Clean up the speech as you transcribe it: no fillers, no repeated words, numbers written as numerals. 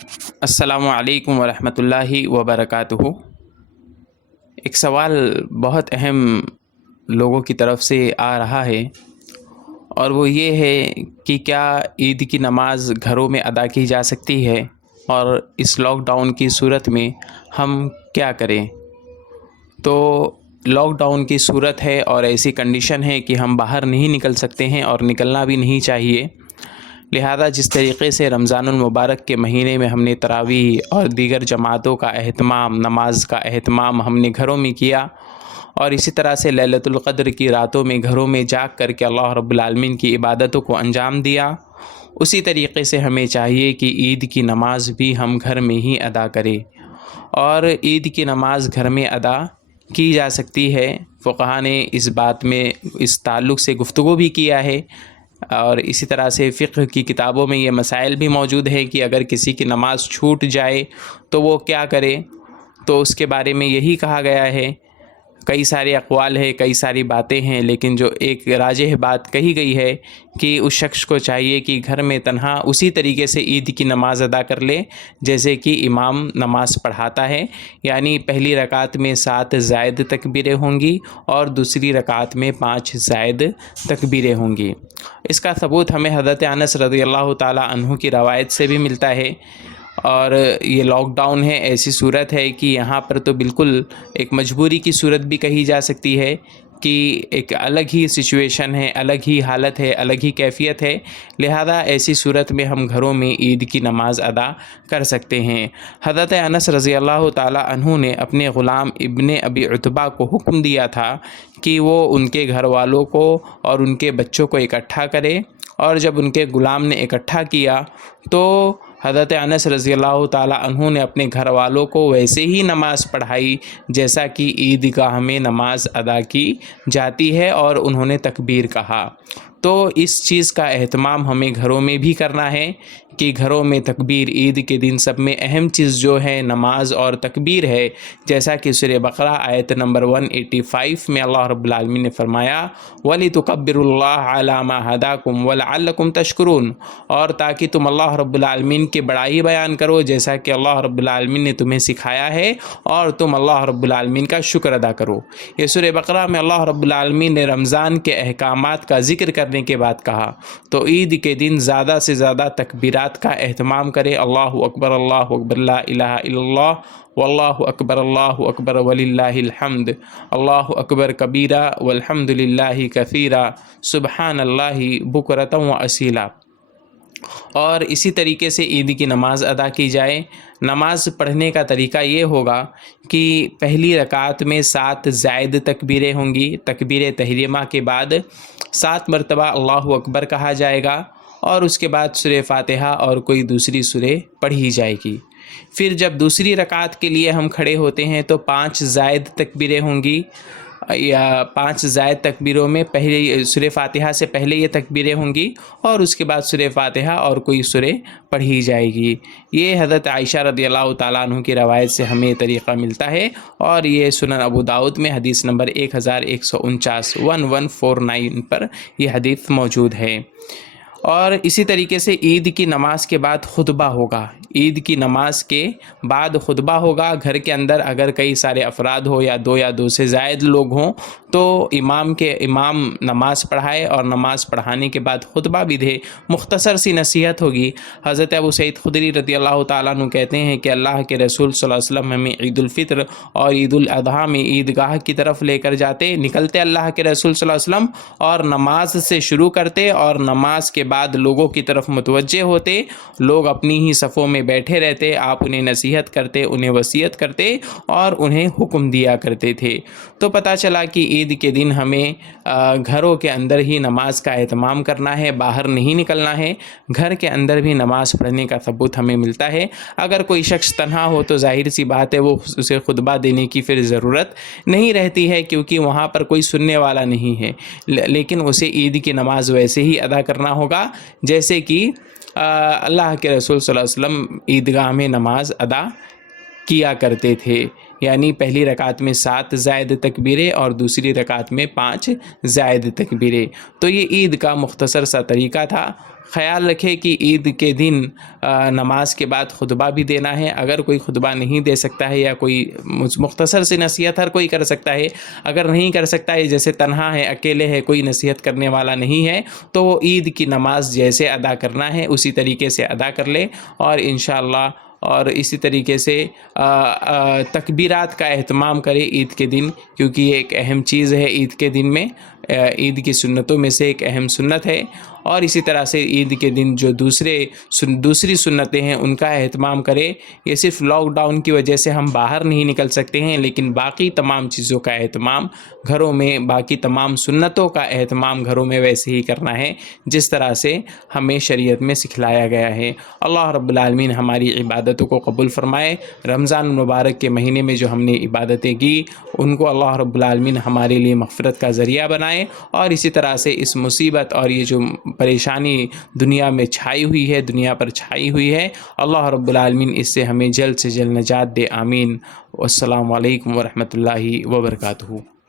السلام علیکم ورحمۃ اللہ وبرکاتہ۔ ایک سوال بہت اہم لوگوں کی طرف سے آ رہا ہے، اور وہ یہ ہے کہ کیا عید کی نماز گھروں میں ادا کی جا سکتی ہے، اور اس لاک ڈاؤن کی صورت میں ہم کیا کریں؟ تو لاک ڈاؤن کی صورت ہے اور ایسی کنڈیشن ہے کہ ہم باہر نہیں نکل سکتے ہیں اور نکلنا بھی نہیں چاہیے۔ لہذا جس طریقے سے رمضان المبارک کے مہینے میں ہم نے تراویح اور دیگر جماعتوں کا اہتمام، نماز کا اہتمام ہم نے گھروں میں کیا، اور اسی طرح سے لیلۃ القدر کی راتوں میں گھروں میں جاگ کر کے اللہ رب العالمین کی عبادتوں کو انجام دیا، اسی طریقے سے ہمیں چاہیے کہ عید کی نماز بھی ہم گھر میں ہی ادا کریں۔ اور عید کی نماز گھر میں ادا کی جا سکتی ہے۔ فقہا نے اس بات میں اس تعلق سے گفتگو بھی کیا ہے، اور اسی طرح سے فقہ کی کتابوں میں یہ مسائل بھی موجود ہیں کہ اگر کسی کی نماز چھوٹ جائے تو وہ کیا کرے۔ تو اس کے بارے میں یہی کہا گیا ہے، کئی سارے اقوال ہیں، کئی ساری باتیں ہیں، لیکن جو ایک راجح بات کہی گئی ہے کہ اس شخص کو چاہیے کہ گھر میں تنہا اسی طریقے سے عید کی نماز ادا کر لے جیسے کہ امام نماز پڑھاتا ہے، یعنی پہلی رکعت میں 7 زائد تکبیریں ہوں گی اور دوسری رکعت میں 5 زائد تکبیریں ہوں گی۔ اس کا ثبوت ہمیں حضرت انس رضی اللہ تعالی عنہ کی روایت سے بھی ملتا ہے۔ اور یہ لاک ڈاؤن ہے، ایسی صورت ہے کہ یہاں پر تو بالکل ایک مجبوری کی صورت بھی کہی جا سکتی ہے کہ ایک الگ ہی سچویشن ہے، الگ ہی حالت ہے، الگ ہی کیفیت ہے، لہذا ایسی صورت میں ہم گھروں میں عید کی نماز ادا کر سکتے ہیں۔ حضرت انس رضی اللہ تعالی عنہ نے اپنے غلام ابن ابی عتبہ کو حکم دیا تھا کہ وہ ان کے گھر والوں کو اور ان کے بچوں کو اکٹھا کرے، اور جب ان کے غلام نے اکٹھا کیا تو حضرت انس رضی اللہ تعالی عنہ نے اپنے گھر والوں کو ویسے ہی نماز پڑھائی جیسا کہ عیدگاہ میں نماز ادا کی جاتی ہے، اور انہوں نے تکبیر کہا۔ تو اس چیز کا اہتمام ہمیں گھروں میں بھی کرنا ہے کہ گھروں میں تکبیر، عید کے دن سب میں اہم چیز جو ہے نماز اور تکبیر ہے، جیسا کہ سورہ بقرہ آیت نمبر 185 میں اللہ رب العالمین نے فرمایا وَلِتُكَبِّرُوا اللَّهَ عَلَى مَا هَدَاكُمْ وَلَعَلَّكُمْ تَشْكُرُونَ، اور تاکہ تم اللہ رب العالمین کی بڑائی بیان کرو جیسا کہ اللہ رب العالمین نے تمہیں سکھایا ہے، اور تم اللہ رب العالمین کا شکر ادا کرو۔ یہ سورہ بقرہ میں اللہ رب العالمین نے رمضان کے احکامات کا ذکر کرنے کے بعد کہا، تو عید کے دن زیادہ سے زیادہ تکبیرات کا اہتمام کرے، اللہ اکبر لا الہ الا اللہ، واللہ اکبر وللہ الحمد، اللہ اکبر کبیرہ والحمد للہ کثیرہ، سبحان اللہ بکرۃ و اصیلا۔ اور اسی طریقے سے عید کی نماز ادا کی جائے۔ نماز پڑھنے کا طریقہ یہ ہوگا کہ پہلی رکعت میں 7 زائد تکبیریں ہوں گی، تکبیر تحریمہ کے بعد 7 مرتبہ اللہ اکبر کہا جائے گا، اور اس کے بعد سورہ فاتحہ اور کوئی دوسری سورہ پڑھی جائے گی۔ پھر جب دوسری رکعت کے لیے ہم کھڑے ہوتے ہیں تو 5 زائد تکبیریں ہوں گی، یا 5 زائد تکبیروں میں پہلے سورہ فاتحہ سے پہلے یہ تکبیریں ہوں گی، اور اس کے بعد سورہ فاتحہ اور کوئی سورہ پڑھی جائے گی۔ یہ حضرت عائشہ رضی اللہ تعالیٰ عنہ کی روایت سے ہمیں طریقہ ملتا ہے، اور یہ سنن ابو داؤد میں حدیث نمبر 1149 پر یہ حدیث موجود ہے۔ اور اسی طریقے سے عید کی نماز کے بعد خطبہ ہوگا، عید کی نماز کے بعد خطبہ ہوگا۔ گھر کے اندر اگر کئی سارے افراد ہو یا 2 سے زائد لوگ ہوں تو امام نماز پڑھائے، اور نماز پڑھانے کے بعد خطبہ بھی دے، مختصر سی نصیحت ہوگی۔ حضرت ابو سعید خدری رضی اللہ تعالیٰ عنہ کہتے ہیں کہ اللہ کے رسول صلی اللہ علیہ وسلم ہمیں عید الفطر اور عید الاضحیٰ میں عیدگاہ کی طرف لے کر جاتے، نکلتے اللہ کے رسول صلی اللہ علیہ وسلم اور نماز سے شروع کرتے، اور نماز کے بعد لوگوں کی طرف متوجہ ہوتے، لوگ اپنی ہی صفوں میں بیٹھے رہتے، آپ انہیں نصیحت کرتے، انہیں وصیت کرتے اور انہیں حکم دیا کرتے تھے۔ تو پتہ چلا کہ عید کے دن ہمیں گھروں کے اندر ہی نماز کا اہتمام کرنا ہے، باہر نہیں نکلنا ہے، گھر کے اندر بھی نماز پڑھنے کا ثبوت ہمیں ملتا ہے۔ اگر کوئی شخص تنہا ہو تو ظاہر سی بات ہے وہ اسے خطبہ دینے کی پھر ضرورت نہیں رہتی ہے، کیونکہ وہاں پر کوئی سننے والا نہیں ہے، لیکن اسے عید کی نماز ویسے ہی ادا کرنا ہوگا جیسے کہ اللہ کے رسول صلی اللہ علیہ وسلم عیدگاہ میں نماز ادا کیا کرتے تھے۔ یعنی پہلی رکعت میں 7 زائد تکبیریں اور دوسری رکعت میں 5 زائد تکبیریں۔ تو یہ عید کا مختصر سا طریقہ تھا۔ خیال رکھے کہ عید کے دن نماز کے بعد خطبہ بھی دینا ہے۔ اگر کوئی خطبہ نہیں دے سکتا ہے یا کوئی مختصر سی نصیحت ہر کوئی کر سکتا ہے، اگر نہیں کر سکتا ہے، جیسے تنہا ہے، اکیلے ہے، کوئی نصیحت کرنے والا نہیں ہے، تو وہ عید کی نماز جیسے ادا کرنا ہے اسی طریقے سے ادا کر لے، اور انشاءاللہ اور اسی طریقے سے تکبیرات کا اہتمام کرے عید کے دن، کیونکہ یہ ایک اہم چیز ہے عید کے دن میں، عید کی سنتوں میں سے ایک اہم سنت ہے۔ اور اسی طرح سے عید کے دن جو دوسری سنتیں ہیں ان کا اہتمام کرے۔ یہ صرف لاک ڈاؤن کی وجہ سے ہم باہر نہیں نکل سکتے ہیں، لیکن باقی تمام چیزوں کا اہتمام گھروں میں، باقی تمام سنتوں کا اہتمام گھروں میں ویسے ہی کرنا ہے جس طرح سے ہمیں شریعت میں سکھلایا گیا ہے۔ اللہ رب العالمین ہماری عبادتوں کو قبول فرمائے۔ رمضان المبارک کے مہینے میں جو ہم نے عبادتیں کی ان کو اللہ رب العالمین ہمارے لیے مغفرت کا ذریعہ بنائے، اور اسی طرح سے اس مصیبت اور یہ جو پریشانی دنیا میں چھائی ہوئی ہے، دنیا پر چھائی ہوئی ہے، اللہ رب العالمین اس سے ہمیں جلد سے جلد نجات دے، آمین۔ والسلام علیکم ورحمۃ اللہ وبرکاتہ۔